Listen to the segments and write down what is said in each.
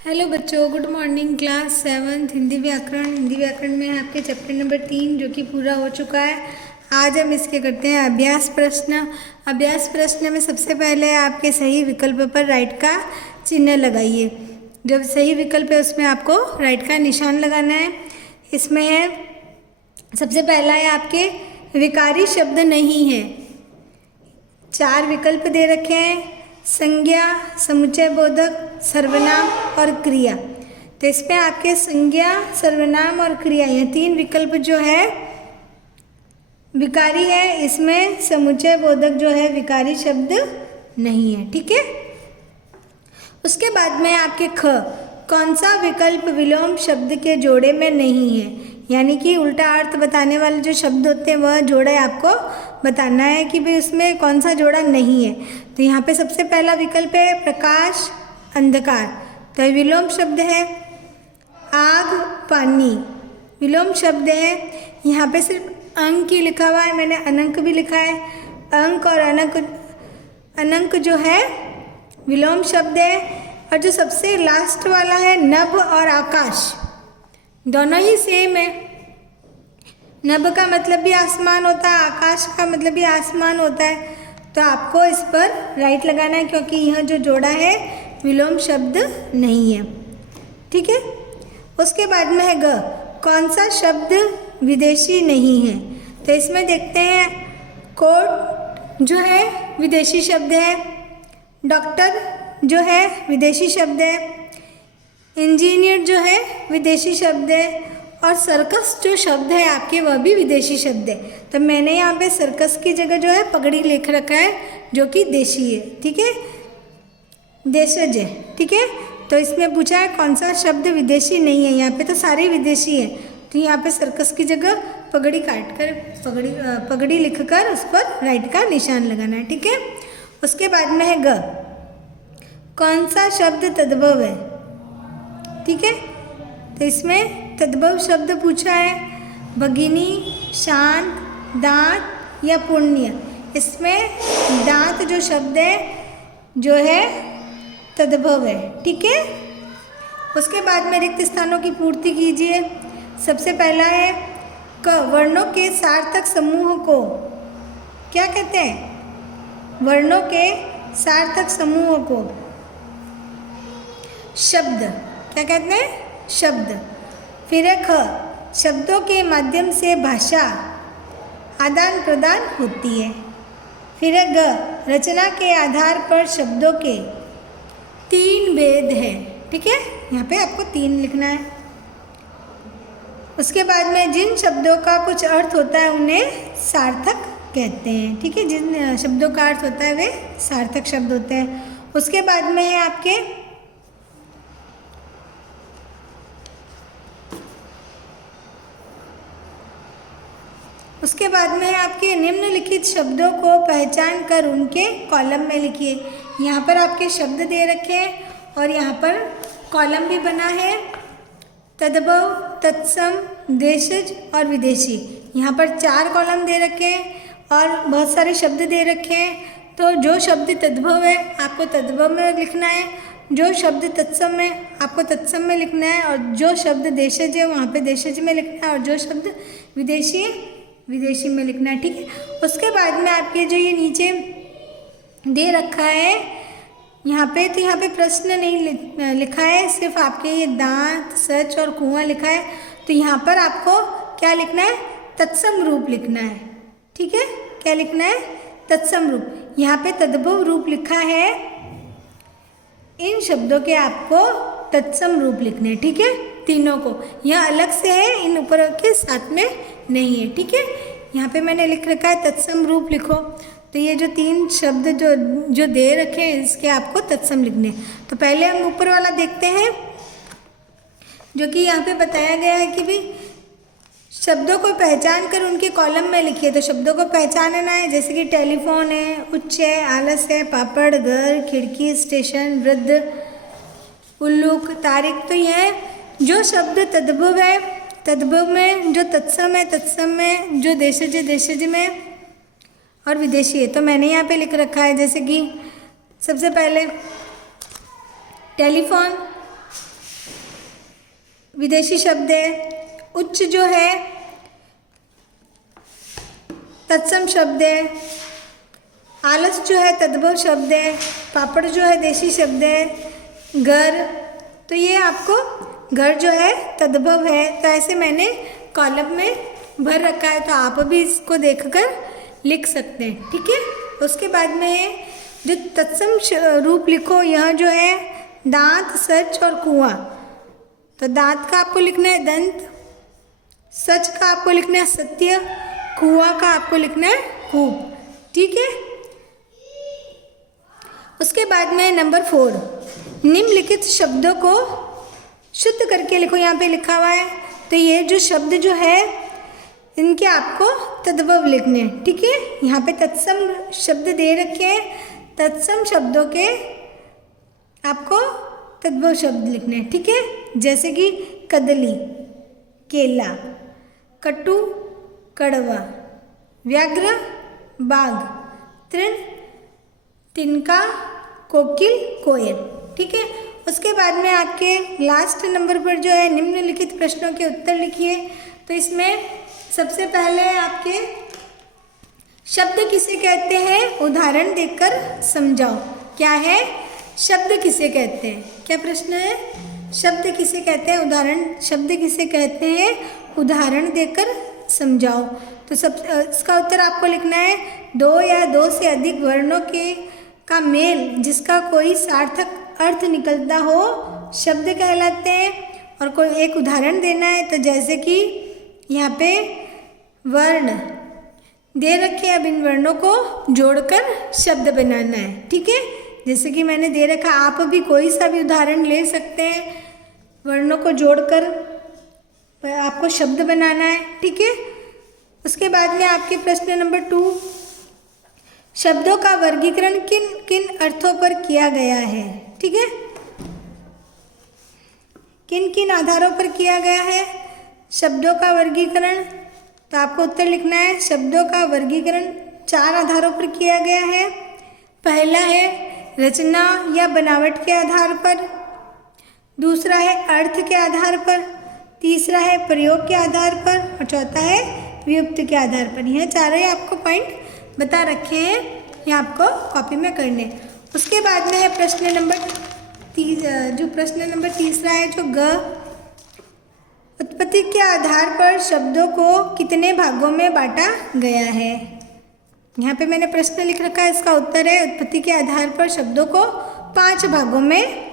Hello बच्चों, good morning. Class 7 Hindi व्याकरण में आपके चैप्टर नंबर 3 जो कि पूरा हो चुका है। आज हम इसके करते हैं अभ्यास प्रश्न में सबसे पहले आपके सही विकल्प पर राइट का चिन्ह लगाइए। जो सही विकल्प है उसमें आपको राइट का निशान लगाना है। इसमें है सबसे पहला है आपके विकारी शब्द नहीं है। 4 विकल्प दे रखे हैं, संज्ञा, समुच्चय बोधक, सर्वनाम और क्रिया। तो इसमें आपके संज्ञा, सर्वनाम और क्रिया ये 3 विकल्प जो है विकारी है। इसमें समुच्चय बोधक जो है विकारी शब्द नहीं है। ठीक है। उसके बाद में आपके कौन सा विकल्प विलोम शब्द के जोड़े में नहीं है, यानी कि उल्टा अर्थ बताने वाले जो शब्द होते हैं वह जोड़े आपको बताना है कि भाई उसमें कौन सा जोड़ा नहीं है। तो यहाँ पे सबसे पहला विकल्प है प्रकाश, अंधकार। तो विलोम शब्द है आग, पानी, विलोम शब्द है। यहाँ पे सिर्फ अंक ही लिखा हुआ है, मैंने अनंक भी लिखा है। अंक और अनंक जो है विलोम शब्द है। और जो सबसे लास्ट वाला है नभ और आकाश, दोनों ही सेम है। नभ का मतलब भी आसमान होता है, आकाश का मतलब भी आसमान होता है। तो आपको इस पर राइट लगाना है क्योंकि यह जो जोड़ा है विलोम शब्द नहीं है। ठीक है। उसके बाद में है कौन सा शब्द विदेशी नहीं है। तो इसमें देखते हैं कोट जो है विदेशी शब्द है, डॉक्टर जो है विदेशी शब्द है, इंजीनियर जो है विदेशी शब्द है, और सर्कस जो शब्द है आपके वह भी विदेशी शब्द है। तो मैंने यहाँ पे सर्कस की जगह जो है पगड़ी लिख रखा है जो कि देशी है। ठीक है, देशज है। ठीक है। तो इसमें पूछा है कौन सा शब्द विदेशी नहीं है। यहाँ पे तो सारे विदेशी है, तो यहाँ पे सर्कस की जगह पगड़ी काट कर पगड़ी लिख कर उस पर राइट का निशान लगाना है। ठीक है। उसके बाद में है कौन सा शब्द तद्भव है। ठीक है। तो इसमें तद्भव शब्द पूछा है भगिनी, शांत, दांत या पुण्य। इसमें दांत जो शब्द है जो है तद्भव है। ठीक है। उसके बाद में रिक्त स्थानों की पूर्ति कीजिए। सबसे पहला है वर्णों के सार्थक समूह को क्या कहते हैं। वर्णों के सार्थक समूह को शब्द क्या कहते हैं, शब्द। फिर है शब्दों के माध्यम से भाषा आदान प्रदान होती है। फिर है रचना के आधार पर शब्दों के 3 भेद हैं। ठीक है, यहाँ पे आपको 3 लिखना है। उसके बाद में जिन शब्दों का कुछ अर्थ होता है उन्हें सार्थक कहते हैं। ठीक है, जिन शब्दों का अर्थ होता है वे सार्थक शब्द होते हैं। उसके बाद में है आपके निम्नलिखित शब्दों को पहचान कर उनके कॉलम में लिखिए। यहाँ पर आपके शब्द दे रखे हैं और यहाँ पर कॉलम भी बना है। तद्भव, तत्सम, देशज और विदेशी। यहाँ पर 4 कॉलम दे रखे हैं और बहुत सारे शब्द दे रखे हैं। तो जो शब्द तद्भव है आपको तद्भव में लिखना है, जो शब्द तत्सम है आपको तत्सम में लिखना है, और जो शब्द देशज है वहाँ पे देशज में लिखना है, और जो शब्द विदेशी है विदेशी में लिखना है। ठीक है। उसके बाद में आपके जो ये नीचे दे रखा है यहाँ पे, तो यहाँ पे प्रश्न नहीं लिखा है, सिर्फ आपके ये दांत, सच और कुआं लिखा है। तो यहाँ पर आपको क्या लिखना है, तत्सम रूप लिखना है। ठीक है, क्या लिखना है, तत्सम रूप। यहाँ पे तद्भव रूप लिखा है, इन शब्दों के आपको तत्सम रूप लिखने हैं। ठीक है, तीनों को। यह अलग से है, इन ऊपर के साथ में नहीं है। ठीक है, यहाँ पे मैंने लिख रखा है तत्सम रूप लिखो। तो ये जो 3 शब्द जो दे रखे हैं इसके आपको तत्सम लिखने हैं। तो पहले हम ऊपर वाला देखते हैं जो कि यहाँ पे बताया गया है कि भाई शब्दों को पहचान कर उनके कॉलम में लिखिए। तो शब्दों को पहचानना है, जैसे कि टेलीफोन है, उच्च है, आलस है, पापड़, घर, खिड़की, स्टेशन, वृद्ध, उल्लूक, तारीख। तो यह जो शब्द तद्भव है, तद्भव में, जो तत्सम है तत्सम में, जो देशज है देशज में, और विदेशी है। तो मैंने यहाँ पे लिख रखा है जैसे कि सबसे पहले टेलीफोन, विदेशी शब्द है। उच्च जो है तत्सम शब्द है। आलस जो है तद्भव शब्द है। पापड़ जो है देशी शब्द है। घर, तो ये आपको घर जो है तद्भव है। तो ऐसे मैंने कॉलम में भर रखा है, तो आप भी इसको देखकर लिख सकते हैं, ठीक है। उसके बाद में जो तत्सम रूप लिखो, यह जो है दांत, सच और कुआं। तो दांत का आपको लिखना है दंत, सच का आपको लिखना है सत्य, कुआं का आपको लिखना है कूप, ठीक है। उसके बाद में नंबर 4, निम्नलिखित शब्दों को शुद्ध करके लिखो। यहाँ पे लिखा हुआ है, तो ये जो शब्द जो है इनके आपको तद्भव लिखने हैं, ठीक है। यहाँ पे तत्सम शब्द दे रखे हैं, तत्सम शब्दों के आपको तद्भव शब्द लिखने हैं, ठीक है। जैसे कि कदली, केला, कटु, कड़वा, व्याघ्र, बाघ, तृण, तिनका, कोकिल, कोयल, ठीक है। उसके बाद में आपके लास्ट नंबर पर जो है निम्नलिखित प्रश्नों के उत्तर लिखिए। तो इसमें सबसे पहले आपके शब्द किसे कहते हैं, उदाहरण देकर समझाओ। क्या है, शब्द किसे कहते हैं, क्या प्रश्न है, शब्द किसे कहते हैं, उदाहरण, शब्द किसे कहते हैं, उदाहरण देकर समझाओ। तो सब इसका उत्तर आपको लिखना है, 2 या 2 से अधिक वर्णों के का मेल जिसका कोई सार्थक अर्थ निकलता हो शब्द कहलाते हैं। और कोई एक उदाहरण देना है, तो जैसे कि यहाँ पे वर्ण दे रखे हैं, अब इन वर्णों को जोड़कर शब्द बनाना है, ठीक है। जैसे कि मैंने दे रखा, आप भी कोई सा भी उदाहरण ले सकते हैं, वर्णों को जोड़कर आपको शब्द बनाना है, ठीक है। उसके बाद में आपके प्रश्न नंबर 2, शब्दों का वर्गीकरण किन किन अर्थों पर किया गया है, ठीक है। किन किन आधारों पर किया गया है शब्दों का वर्गीकरण, तो आपको उत्तर लिखना है, शब्दों का वर्गीकरण 4 आधारों पर किया गया है। पहला है रचना या बनावट के आधार पर, दूसरा है अर्थ के आधार पर, तीसरा है प्रयोग के आधार पर और चौथा है व्युत्पत्ति के आधार पर। यह चारों आपको पॉइंट बता रखे हैं, ये आपको कॉपी में करने। उसके बाद में है प्रश्न नंबर जो प्रश्न नंबर 3 है, जो ग, उत्पत्ति के आधार पर शब्दों को कितने भागों में बांटा गया है। यहाँ पे मैंने प्रश्न लिख रखा है, इसका उत्तर है उत्पत्ति के आधार पर शब्दों को 5 भागों में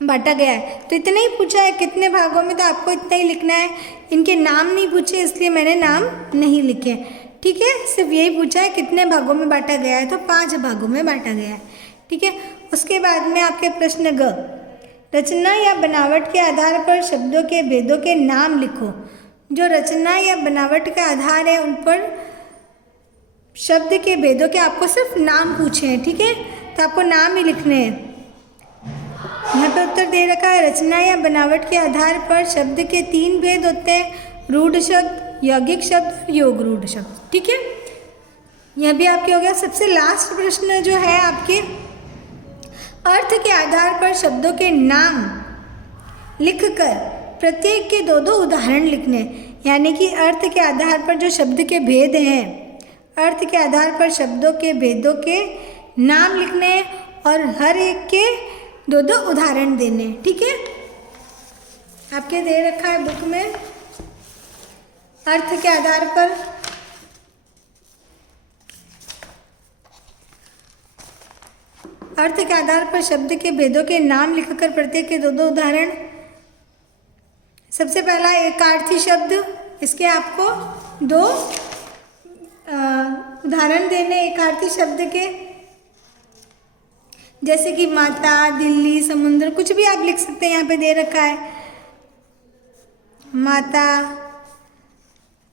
बांटा गया है। तो इतना ही पूछा है, कितने भागों में, तो आपको इतना ही लिखना है। इनके नाम नहीं पूछे इसलिए मैंने नाम नहीं लिखे, ठीक है। सिर्फ यही पूछा है कितने भागों में बांटा गया है, तो 5 भागों में बांटा गया है, ठीक है। उसके बाद में आपके प्रश्न ग, रचना या बनावट के आधार पर शब्दों के भेदों के नाम लिखो। जो रचना या बनावट का आधार है उन पर शब्द के भेदों के आपको सिर्फ नाम पूछे हैं, ठीक है। तो आपको नाम ही लिखने हैं। यहाँ पे उत्तर दे रखा है, रचना या बनावट के आधार पर शब्द के 3 भेद होते हैं, रूढ़ शब्द, यौगिक शब्द, योग रूढ़ शब्द, ठीक है। यह भी आपके हो गया। सबसे लास्ट प्रश्न जो है आपके, अर्थ के आधार पर शब्दों के नाम लिखकर प्रत्येक के 2-2 उदाहरण लिखने, यानी कि अर्थ के आधार पर जो शब्द के भेद हैं, अर्थ के आधार पर शब्दों के भेदों के नाम लिखने और हर एक के 2-2 उदाहरण देने, ठीक है। आपके दे रखा है बुक में, अर्थ के आधार पर शब्द के भेदों के नाम लिखकर प्रत्येक के 2-2 उदाहरण। सबसे पहला एकार्थी शब्द, इसके आपको 2 उदाहरण देने एकार्थी शब्द के, जैसे कि माता, दिल्ली, समुद्र, कुछ भी आप लिख सकते हैं। यहाँ पे दे रखा है माता,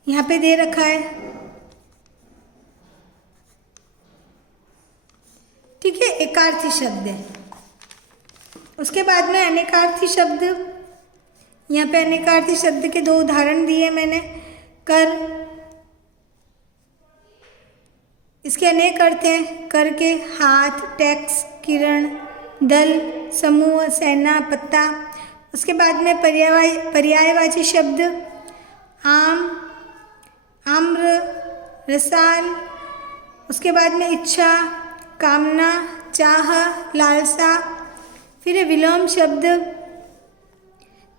यहाँ पे दे रखा है, ठीक है, एकार्थी शब्द है। उसके बाद में अनेकार्थी शब्द, यहाँ पे अनेकार्थी शब्द के 2 उदाहरण दिए मैंने। कर, इसके अनेक अर्थ हैं, कर के हाथ, टैक्स, किरण, दल, समूह, सेना, पत्ता। उसके बाद में पर्यायवाची शब्द आम, आम्र, रसाल। उसके बाद में इच्छा, कामना, चाह, लालसा। फिर विलोम शब्द,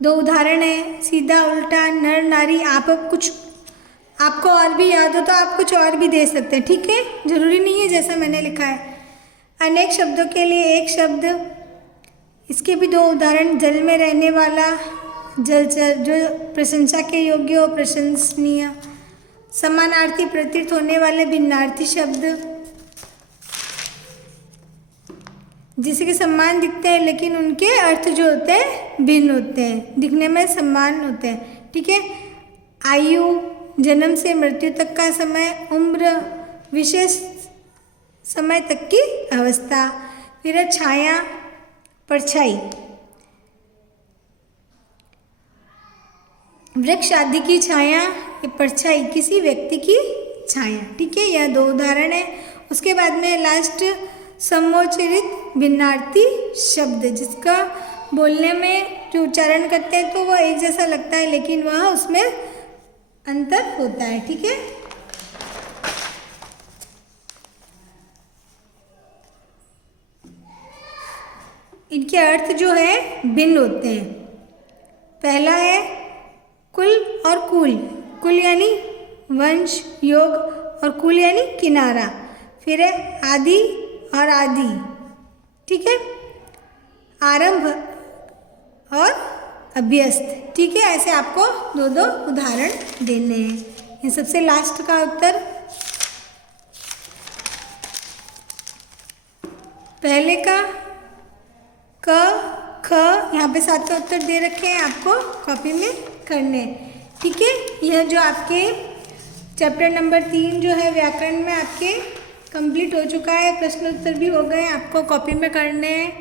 2 उदाहरण है, सीधा उल्टा, नर नारी। आपको और भी याद हो तो आप कुछ और भी दे सकते हैं, ठीक है, जरूरी नहीं है जैसा मैंने लिखा है। अनेक शब्दों के लिए एक शब्द, इसके भी 2 उदाहरण, जल में रहने वाला, जलचर, जो प्रशंसा के योग्य हो, प्रशंसनीय। समानार्थी प्रतीत होने वाले भिन्नार्थी शब्द, जिसके समान दिखते हैं लेकिन उनके अर्थ जो होते हैं भिन्न होते हैं, दिखने में समान होते हैं, ठीक है। आयु, जन्म से मृत्यु तक का समय, उम्र, विशेष समय तक की अवस्था। फिर छाया, परछाई, वृक्ष आदि की छाया, ये परछाई किसी व्यक्ति की छाया, ठीक है। यह 2 उदाहरण है। उसके बाद में लास्ट समोच्चरित भिन्नार्थी शब्द, जिसका बोलने में जो उच्चारण करते हैं तो वह एक जैसा लगता है लेकिन वह उसमें अंतर होता है, ठीक है। इनके अर्थ जो है भिन्न होते हैं। पहला है कुल और कुल। कुल यानी वंश, योग, और कुल यानी किनारा। फिर है आदि और आदि, ठीक है। आरंभ और अभ्यस्त, ठीक है। ऐसे आपको 2 उदाहरण देने हैं। इन सबसे लास्ट का उत्तर, पहले का क, ख, यहाँ पे 7 का उत्तर दे रखे हैं, आपको कॉपी में करने, ठीक है। यह जो आपके चैप्टर नंबर 3 जो है व्याकरण में आपके कंप्लीट हो चुका है, प्रश्न उत्तर भी हो गए, आपको कॉपी में करने हैं।